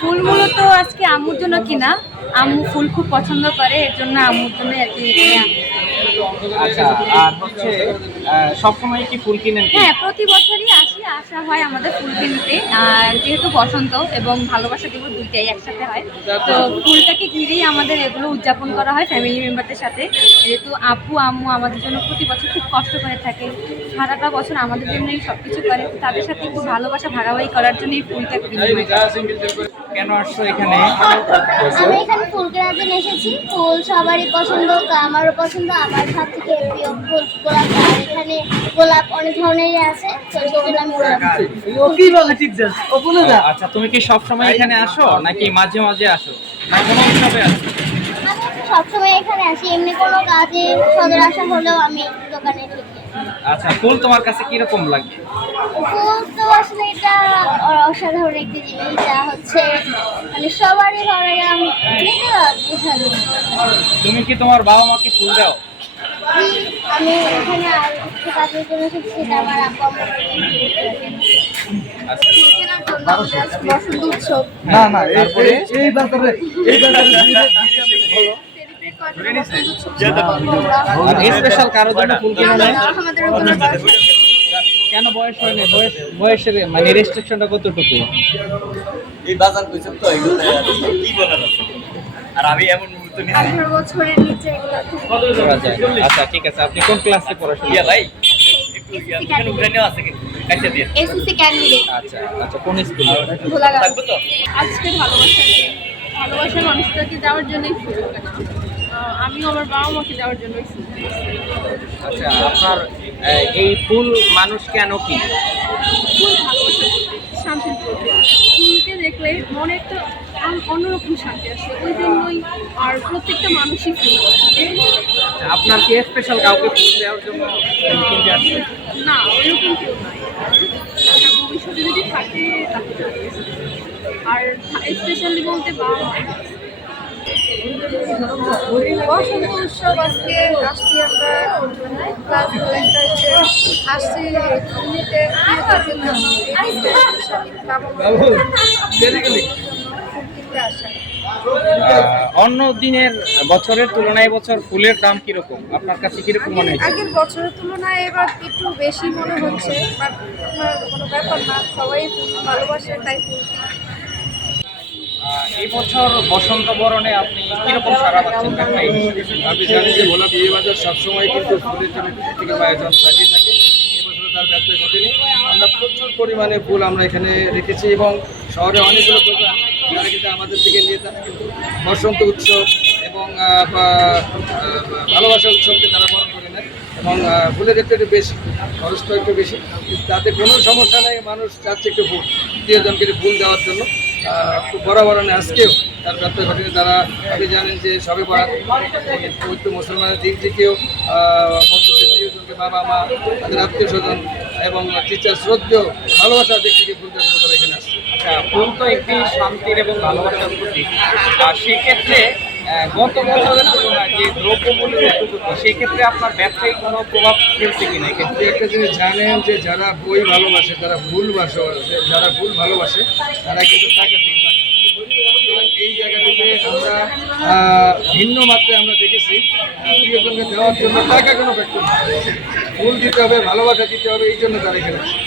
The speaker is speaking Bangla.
ফুল মূলত আজকে আম্মুর জন্য কিনা। আম্মু ফুল খুব পছন্দ করে, এর জন্য আম্মুর জন্য আর কি কিনা। আচ্ছা, আর হচ্ছে সবসময় কি ফুল কিনেন? হ্যাঁ, প্রতি বছরই আসা হয় আমাদের ফুল কিনতে। আর যেহেতু বসন্ত এবং ভালোবাসা দিবস দুইটাই একসাথে হয়, তো ফুলটাকে ঘিরেই আমাদের এগুলো উদযাপন করা হয় ফ্যামিলি মেম্বারদের সাথে। যেহেতু আপু আম্মু আমাদের জন্য প্রতি বছর খুব কষ্ট করে থাকে, সারাটা বছর আমাদের জন্যই সব কিছু করে, তাদের সাথে একটু ভালোবাসা ভাগাভাগি করার জন্য এই ফুলটা কিনে। কেন আসছো এখানে? আমি এখানে ফুল কেনার জন্য এসেছি। ফুল সবারই পছন্দ, তো আমারও পছন্দ। আমার সব থেকে প্রিয় ফুল গোলাপ। আর এখানে গোলাপ অনেক ধরনেরই আছে, তো সেজন্য আমি গোলাপ আচ্ছা, তুমি কি সবসময় এখানে আসো নাকি মাঝে মাঝে আসো, না কোনো উৎসবে আসো? আমি সবসময় এখানে আসি, এমনি কোনো কাজে সদর আসা হলেও আমি দোকানে ঢুকি। আচ্ছা, ফুল তোমার কাছে কিরকম লাগে? ফুল তো আসলে এটা অসাধারণ একটি জিনিস, যা হচ্ছে মানে সবারই ভালো লাগে। আমি এটা বোঝা যায়। তুমি কি তোমার বাবা মাকে ফুল দাও? আমি এখানে আর একটু কাজের জন্য এসেছি, সেটা আমার আব্বু আম্মু আচ্ছা, ফুল কেনার জন্য। আমাদের আজকে বসন্ত উৎসব না না, তারপরে আর স্পেশাল কারোর জন্য ফুল কিনো না? আমাদের ওখানে কেন বয়স হয়নি? বয়সের মানে রেস্ট্রিকশনটা কতটুকু? এই বাজার কইছেন তো এগুলো কি বলার আছে? আর আমি এমন মুহূর্ত নিয়ে 18 বছরের নিচে এগুলো খুব করা যায়। আচ্ছা ঠিক আছে, আপনি কোন ক্লাসে পড়াশোনা? ইয়া ভাই একটু এখানে উঠানেও আছে কিন্তু কাইসা দিয়ে এসএসসি ক্যান্ডিডেট আচ্ছা আচ্ছা, কোন স্কুলে? ভোলাগাঁও। থাকবো তো আজকে ভালোবাসার মানুষটাকে দেওয়ার জন্যই ফুল কেনা। আমিও আমার বাবা মাকে দেওয়ার জন্যই ফুল কিনেছি। আচ্ছা, আপনার এই ফুল মানুষ কেন কিনে? ফুল ভালোবাসা, শান্তির প্রতীক। ফুলকে দেখলে মনে একটা অন্যরকম শান্তি আসে, ওই জন্যই। আর প্রত্যেকটা মানুষই ফুল পছন্দ। আপনার কি স্পেশাল কাউকে ফুল দেওয়ার জন্য কিনতে আসছে? না, ওইরকম কেউ নাই। আর ভবিষ্যতে যদি থাকে তাকে থাকবে। আর স্পেশালি বলতে বাবা মা। বসন্ত উৎসব আজকে আসছি আমরা ক্লাস ভ্যালেন্টাইন্সে আসছি এমনিতে কিনতে আসা। অন্য দিনের বছরের তুলনায় বছর ফুলের দাম কিরকম আপনার কাছে কিরকম মনে হচ্ছে? আগের বছরের তুলনায় এবার একটু বেশি মনে হচ্ছে, বাট আমার কোনো ব্যাপার না, সবাই ফুল ভালোবাসে তাই ফুল কিনি। এই বছর বসন্ত বরণে আপনি কিরকম সাড়া পাচ্ছেন ব্যবসায়ী হিসেবে? আপনি জানেন যে ভোলা বিয়ে বাজার সবসময় কিন্তু ফুলের জন্য থেকে আয়োজন সাজিয়ে থাকে। এবছরে তার ব্যবসা ঘটেনি। আমরা প্রচুর পরিমাণে ফুল আমরা এখানে রেখেছি এবং শহরে অনেকগুলো দোকান যারা কিন্তু আমাদের থেকে নিয়ে তারা কিন্তু বসন্ত উৎসব এবং ভালোবাসা উৎসবকে তারা বরণ করে নেয়। এবং ফুলের রেটটা একটু বেশি, খরচটা একটু বেশি, কিন্তু তাতে কোনো সমস্যা নেই। মানুষ চাচ্ছে একটু ফুল, প্রিয়জনকে একটু ফুল দেওয়ার জন্য। খুব বরাবরণে আজকেও তার ব্যবসা ঘটেনি। তারা আপনি জানেন যে সবে বরাত পবিত্র মুসলমানের দিক থেকেও বলতেছে প্রিয়জনকে, বাবা মা, তাদের আত্মীয় স্বজন এবং টিচার শ্রদ্ধেয় ভালোবাসার দিক থেকে ফুল দেওয়ার তারা এখানে আসছে। আচ্ছা, ফুল তো একটি শান্তির এবং ভালোবাসার প্রতীক। আর সেক্ষেত্রে গত বছরের তুলনায় যে দ্রব্যমূল্যের ঊর্ধ্বগতি, সেক্ষেত্রে আপনার ব্যবসায়িক কোনো প্রভাব ফেলছে কিনা? আপনি একটা জিনিস জানেন যে যারা বই ভালোবাসে, যারা ফুল ভালোবাসে, যারা ফুল ভালোবাসে তারা কিন্তু টাকা দিয়ে থাকে। সুতরাং এই জায়গা থেকে আমরা ভিন্ন মাত্রায় আমরা দেখেছি প্রিয়জনকে দেওয়ার জন্য টাকা কোনো ব্যক্তি না, ফুল দিতে হবে, ভালোবাসা দিতে হবে, এই জন্য তারা এখানে আসে।